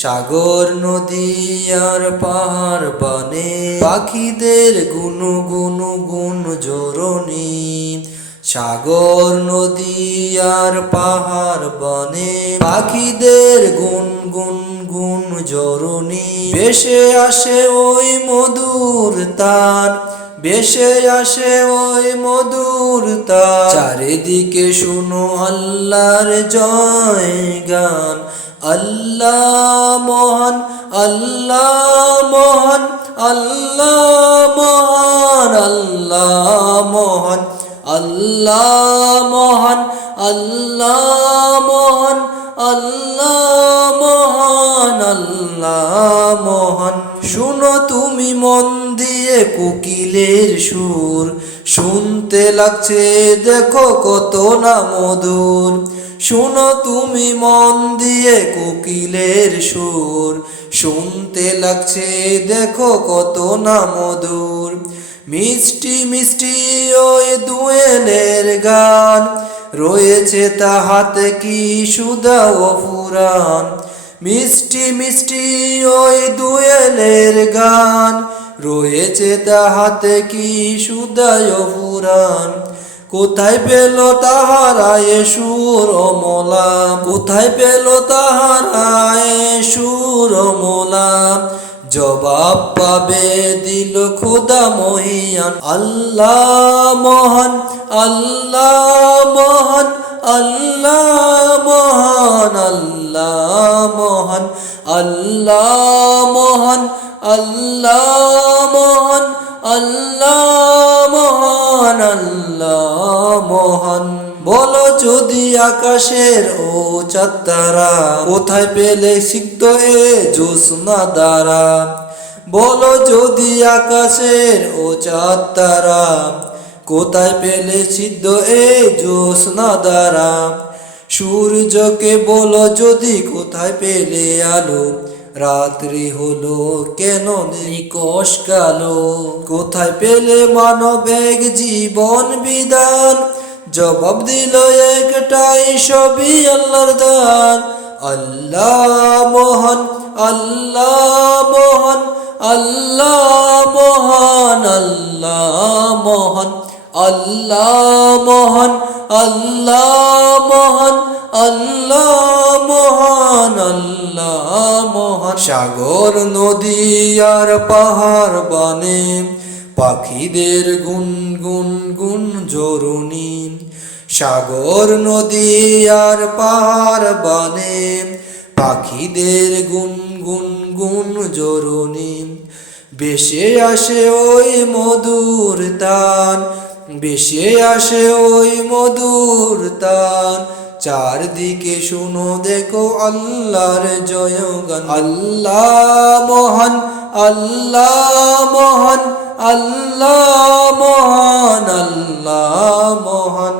সাগর নদী আর পাহাড় বনে পাখিদের গুনু গুনু গুন জোরনি। সাগর নদী আর পাহাড় বনে পাখিদের গুন গুন গুন জোরনি। ভেসে আসে ওই মধুর তান, ভেসে আসে ওই মধুর তান। চারিদিকে শুনো আল্লাহর জয় গান। আল্লাহ মহান, আল্লাহ মহান, আল্লাহ মহান, আল্লাহ মহান, আল্লাহ মহান, আল্লাহ মহান, আল্লাহ মহান, আল্লাহ মহান। শুনো তুমি মন দিয়ে কোকিলের সুর, শুনতে লাগছে দেখো কত না মধুর। শুনো তুমি মন দিয়ে কোকিলের সুর, শুনতে লাগছে দেখো কত না মধুর। মিষ্টি মিষ্টি ওই দোয়েলের গান, রয়েছে তাহাতে কি সুধা ও ফুরান। মিষ্টি মিষ্টি ওই দোয়েলের গান, রয়েছে তাহাতে কি সুধা ও ফুরান। কোথায় পেল তাহারা এ সুর ও মোলাম, কোথায় পেল তাহারা এ সুর ও মোলাম। জবাব পাবে দিল খোদা মহিয়ান। আল্লাহ মহান, আল্লাহ মহান, আল্লাহ মহান, আল্লাহ মহান, আল্লাহ মহান, আল্লাহ মহান, আল্লাহ মহান, আল্লাহ মহান। বলো যদি আকাশের ও চাঁদ তারা কোথায় পেলে সিক্ত এ জ্যোৎস্না দ্বারা। বলো যদি আকাশের ও চাঁদ তারা কোথায় পেলে সিদ্ধ এ জ্যোৎস্না দ্বারা। সূর্যকে বলো যদি কোথায় পেলে আলো, রাত্রি হলো কেন নিকষ কালো। কোথায় পেলে মানবেগ জীবন বিধান, জবাব দিল একটাই সবই আল্লাহর দান। আল্লাহ মহান, আল্লাহ মহান, আল্লাহ মহান, আল্লাহ মহান, আল্লাহ মহান, আল্লাহ মহান, আল্লাহ মহান, আল্লাহ মহান। সাগর নদী আর পাহাড় বনে পাখিদের গুন গুন গুন জোরনি। সাগর নদী আর পাহাড় বনে পাখিদের গুন গুন গুন জোরনি। ভেসে আসে ওই মধুর তান, ভেসে আসে ওই মধুর তান। চারদিকে শুনো দেখো আল্লাহর জয়গান। আল্লাহ মহান, আল্লাহ মহান, আল্লাহ মহান, আল্লাহ মহান।